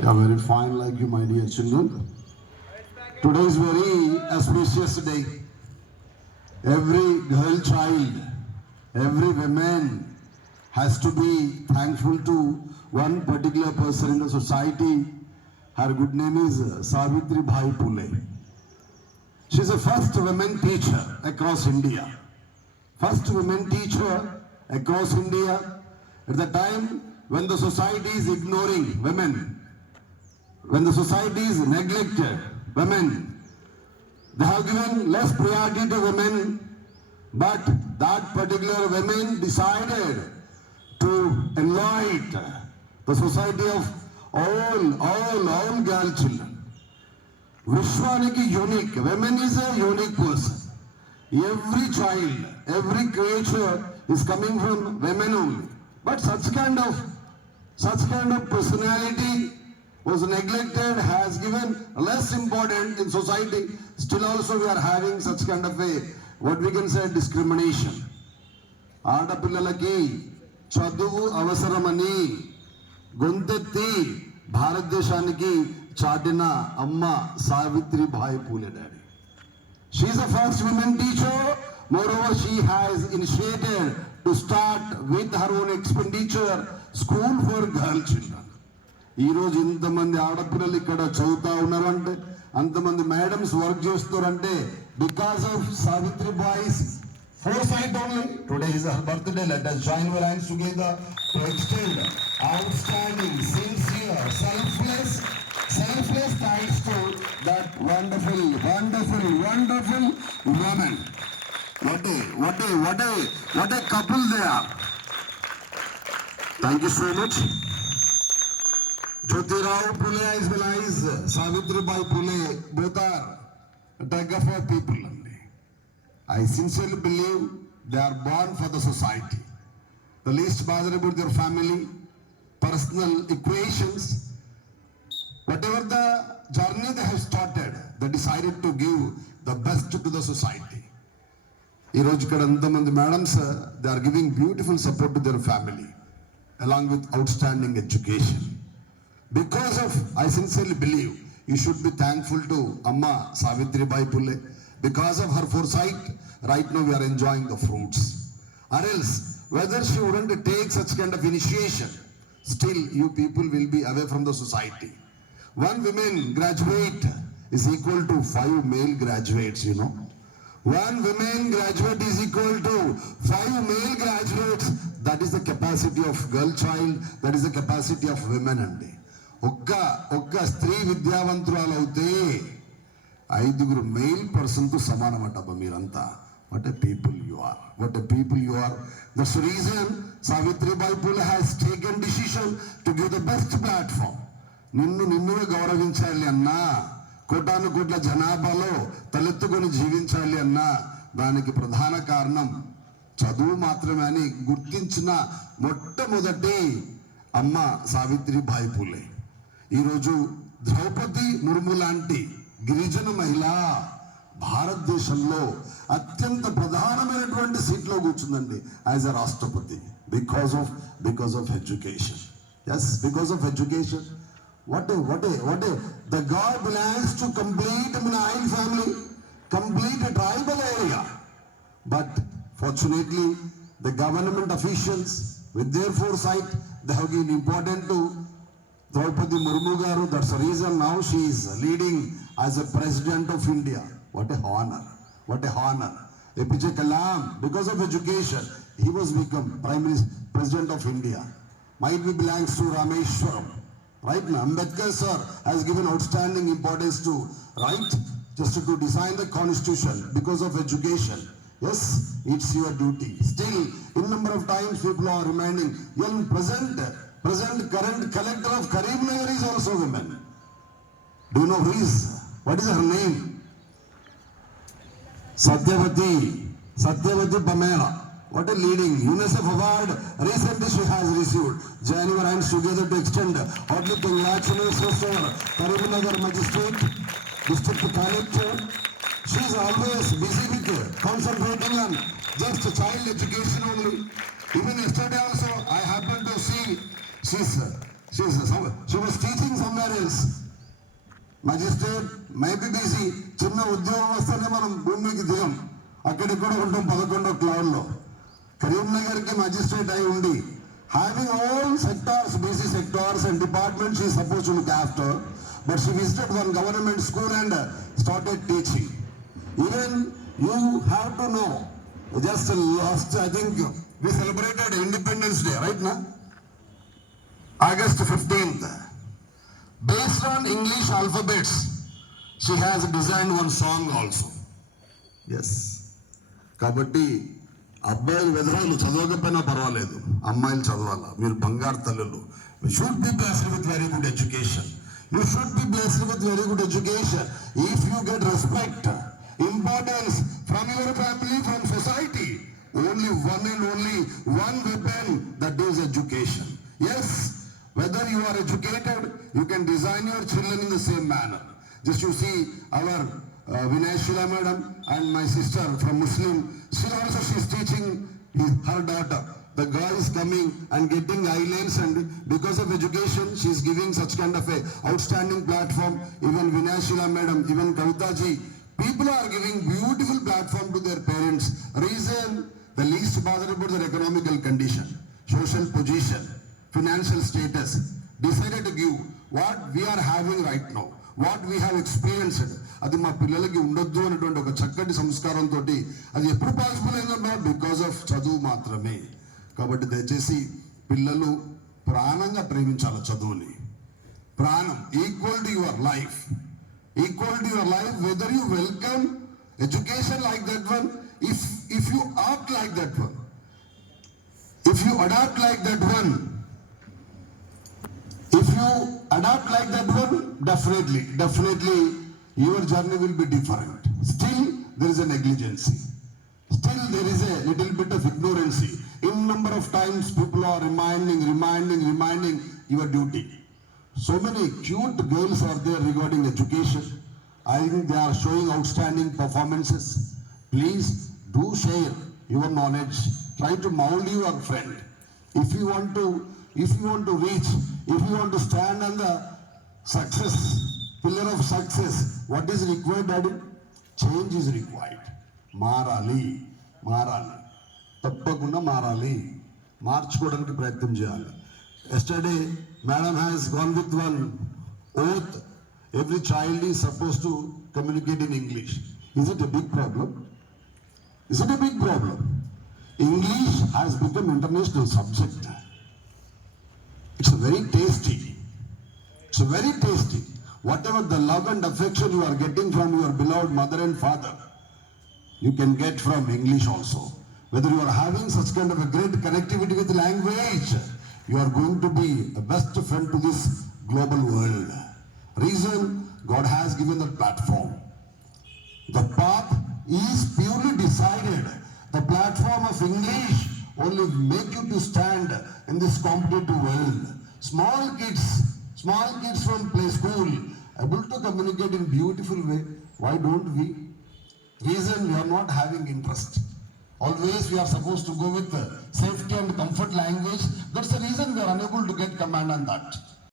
Yeah, very fine, like you, my dear children. Today is very auspicious day. Every girl child, every woman has to be thankful to one particular person in the society. Her good name is Savitri Bhai Phule. She is the first women teacher across India. First women teacher across India at the time when the society is ignoring women. When the society is neglected women, they have given less priority to women, but that particular women decided to enlight the society of all girl children. Vishwaniki unique. Women is a unique person. Every child, every creature is coming from women only. But such kind of personality was neglected, has given less important in society. Still also we are having such kind of a, what we can say, discrimination. ఆడపిల్లలకి చదువు అవసరమని గొంతెత్తి భారతదేశానికి చాటిన అమ్మ Savitribai Phule daddy. She is the first women teacher. Moreover, she has initiated to start with her own expenditure school for girl children. ఈ రోజు ఇంతమంది ఆడపిల్లలు ఇక్కడ చదువుతా ఉన్నారంటే, అంతమంది మేడమ్స్ వర్క్ చేస్తున్నారంటే because of Savitribai's foresight only. Today is her birthday. Let us join our hands together to extend outstanding, sincere, selfless thanks to that wonderful woman. What a couple they are. Thank you so much. Jyotirao Phule as well as Savitribai Phule, both are a tag for people only. I sincerely believe they are born for the society. The least bother about their family, personal equations, whatever the journey they have started, they decided to give the best to the society. ఈ రోజు ఇక్కడ ఎంతమంది madams they are giving beautiful support to their family along with outstanding education. Because of, I sincerely believe, you should be thankful to Amma Savitribai Phule. Because of her foresight, right now we are enjoying the fruits. Or else, whether she wouldn't take such kind of initiation, still you people will be away from the society. One woman graduate is equal to 5 male graduates, you know. One woman graduate is equal to 5 male graduates. That is the capacity of girl child, that is the capacity of women only. ఒక్క స్త్రీ విద్యావంతురాలు అయితే 5 mail person తో సమానం అంటబ్బా మీరంతా. What a people you are. What a people you are. That's the reason Savitribai Phule has taken decision to give the best platform. నిన్నుగా గౌరవించాలి అన్నా, కోటాను కోట్ల జనాభాలో తలెత్తుకొని జీవించాలి అన్నా, దానికి ప్రధాన కారణం చదువు మాత్రమే అని గుర్తించిన మొట్టమొదటి అమ్మ సావిత్రిబాయి పూలే. ఈరోజు ద్రౌపది ముర్ము లాంటి గిరిజన మహిళ భారతదేశంలో అత్యంత ప్రధానమైనటువంటి సీట్లో కూర్చుందండి యాజ్ అ రాష్ట్రపతి. Because of education. Yes, because of education. What a the girl belongs to complete Minail family, complete tribal area. But fortunately, the government officials, with their foresight, they have given importance to Draupadi Murmu garu. That's the reason now she is leading as a president of India. What a honor! What a honor! APJ Kalam, because of education, he was become president of India. Might be belongs to Rameshwaram. Right now, Ambedkar sir has given outstanding importance to, right, just to design the constitution because of education. Yes, it's your duty. Still, in number of times people are reminding, even current collector of Karimnagar is also women. Do you know who is? What is her name? Satyavati Pamela. What a leading UNICEF award recently she has received. Join your hands together to extend hearty congratulations to Karimnagar Magistrate, District Collector. She is always busy with concentrating on just child education only. Even yesterday also I happened to see she's She was teaching somewhere else. Magistrate may be busy. చిన్న ఉద్యోగం వస్తేనే మనం భూమికి దిగం, అక్కడిక్కడ ఉంటాం 11వ క్లౌడ్లో. కరీంనగర్కి magistrate అయి ఉండి having all sectors, busy sectors and departments she is supposed to look after, but she visited one government school and started teaching. Even you have to know, just last, I think we celebrated Independence Day, right now? August 15th. Based on English alphabets, she has designed one song also. Yes. కాబట్టి అబ్బాయిలు వెదరాలు చదవకపోయినా పర్వాలేదు, అమ్మాయిలు చదవాలా. మీరు బంగారు తల్లులు. You should be blessed with very good education. You should be blessed with very good education. If you get respect, importance from your family, from society, only one and only one weapon, that is education. Yes, whether you are educated, you can design your children in the same manner. Just you see our Vinayshila madam and my sister from Muslim, she is teaching her daughter. The girl is coming and getting eyelines, and because of education she is giving such kind of a outstanding platform. Even Vinayshila madam, even Kavita ji, people are giving beautiful platform to their parents. Reason, the least bothered about their economical condition, social position, financial status, decided to give what we are having right now, what we have experienced. అది మా పిల్లలకి ఉండొద్దు అనేటువంటి ఒక చక్కటి సంస్కారంతో అది ఎప్పుడు possible అయిందన్నా because of చదువు మాత్రమే. కాబట్టి దయచేసి పిల్లలు ప్రాణంగా ప్రేమించాలి చదువుని. ప్రాణం, equal to your life, equal to your life. Whether you welcome education like that one, if you act like that one, if you adapt like that one, definitely your journey will be different. Still there is a negligency, still there is a little bit of ignorancy. In number of times people are reminding your duty. So many cute girls are there regarding education. I think they are showing outstanding performances. Please do share your knowledge. Try to mold your friend. If you want to reach, if you want to stand on the success, pillar of success, what is required, daddy? Change is required. మారాలి, తప్పకుండా మారాలి, మార్చుకోవడానికి ప్రయత్నం చేయాలి. Yesterday, madam has gone with one oath. Every child is supposed to communicate in English. Is it a big problem? Is it a big problem? English has become international subject. It's very tasty. Whatever the love and affection you are getting from your beloved mother and father, you can get from English also. Whether you are having such kind of a great connectivity with language, you are going to be a best friend to this global world. Reason, God has given the platform. The path is purely decided. The platform of English only make you to stand in this competitive world. Small kids from play school able to communicate in beautiful way. Why don't we? Reason, we are not having interest. Always we are supposed to go with safety and comfort language. That's the reason we are unable to get command on that.